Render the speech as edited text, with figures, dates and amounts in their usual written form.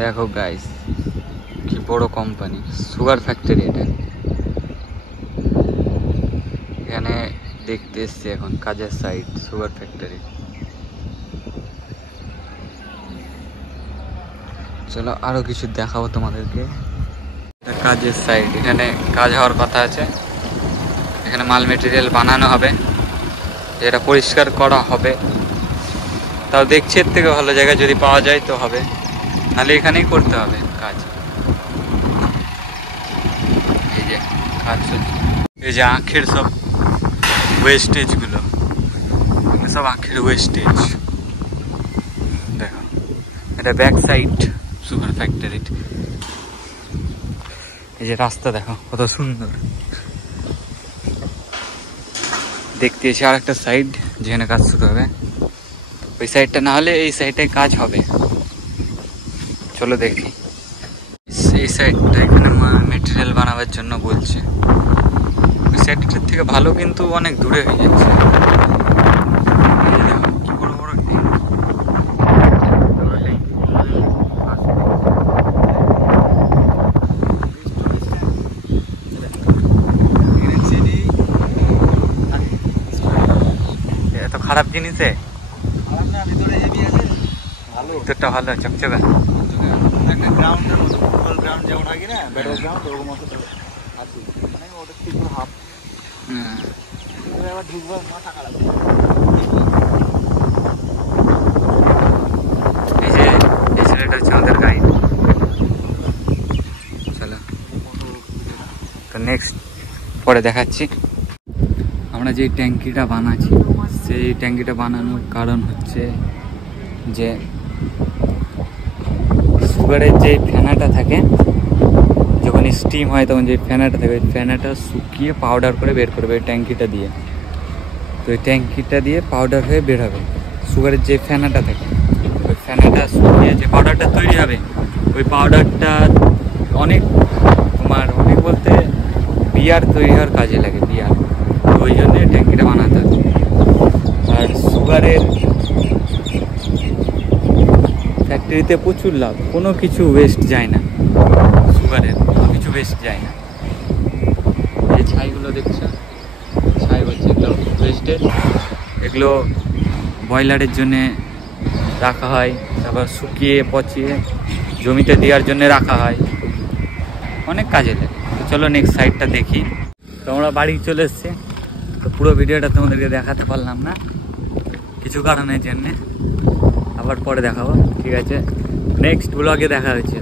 দেখো গাইস কি বড় কোম্পানি, সুগার ফ্যাক্টরি। এটা এখানে দেখতে এসছি এখন কাজের সাইট, সুগার ফ্যাক্টরি। চলো আরো কিছু দেখাবো তোমাদেরকে। কাজের সাইট, এখানে কাজ হওয়ার কথা আছে। এখানে মাল মেটেরিয়াল বানানো হবে, যেটা পরিষ্কার করা হবে। তাও দেখছি এর থেকে ভালো জায়গা যদি পাওয়া যায় তো হবে, নাহলে এখানেই করতে হবে কাজ। এই যে কাজ চলছে, এই যে আখের সব ওয়েস্টেজ গুলো, সব আখের ওয়েস্টেজ। দেখো এটা ব্যাক সাইড সুগার ফ্যাক্টরি। এই যে রাস্তা দেখো কত সুন্দর। দেখতে এসে আর একটা সাইড যেখানে কাজ শুরু হবে, ওই সাইডটা না হলে এই সাইডটায় কাজ হবে। চলো দেখি। এই সাইডটা এখানে মেটেরিয়াল বানাবার জন্য বলছে। ওই সাইডটার থেকে ভালো, কিন্তু অনেক দূরে হয়ে যাচ্ছে। কি বড় বড় এত খারাপ জিনিসে ভিতরটা ভালো, চকচকা। একটা গ্রাউন্ডের মতো, ফুটবল গ্রাউন্ড যেমন হয় কি না, ব্যাটবল গ্রাউন্ড, ওরকম মতো আছে। মানে ওটা ঠিক হাফ। এবার ঢুকবো, টাকা লাগবে। এই যে এই ছেলেটা হচ্ছে আমাদের গাইড। চলো তো নেক্সট পরে দেখাচ্ছি। আমরা যে ট্যাঙ্কিটা বানাচ্ছি, সেই ট্যাঙ্কিটা বানানোর কারণ হচ্ছে যে সুগারের যে ফেনাটা থাকে, যখন স্টিম হয় তখন যে ফেনাটা থাকে, ওই ফেনাটা শুকিয়ে পাউডার করে বের করবে ওই ট্যাঙ্কিটা দিয়ে। তো ওই ট্যাঙ্কিটা দিয়ে পাউডার হয়ে বের হবে। সুগারের যে ফেনাটা থাকে, ওই ফেনাটা শুকিয়ে যে পাউডারটা তৈরি হবে, ওই পাউডারটা অনেক বলতে বিয়ার তৈরি হওয়ার কাজে লাগে, বিয়ার। তো ওই জন্যে ট্যাঙ্কিটা বানাতে হবে। আর সুগারের ফ্যাক্টরিতে প্রচুর লাভ, কোনো কিছু ওয়েস্ট যায় না, সুগারের কোনো কিছু ওয়েস্ট যায় না। এই ছাইগুলো দেখছো, ছাই বলছে এগুলো ওয়েস্টেজ। এগুলো বয়লারের জন্যে রাখা হয়, তারপর শুকিয়ে পচিয়ে জমিতে দেওয়ার জন্য রাখা হয়, অনেক কাজে লাগে। চলো নেক্সট সাইডটা দেখি। তো আমরা বাড়ি চলে এসছি, তো পুরো ভিডিওটা তোমাদেরকে দেখাতে পারলাম না কিছু কারণের জন্যে, আবার পরে দেখাবো। ঠিক আছে, নেক্সট ব্লগে দেখা হচ্ছে।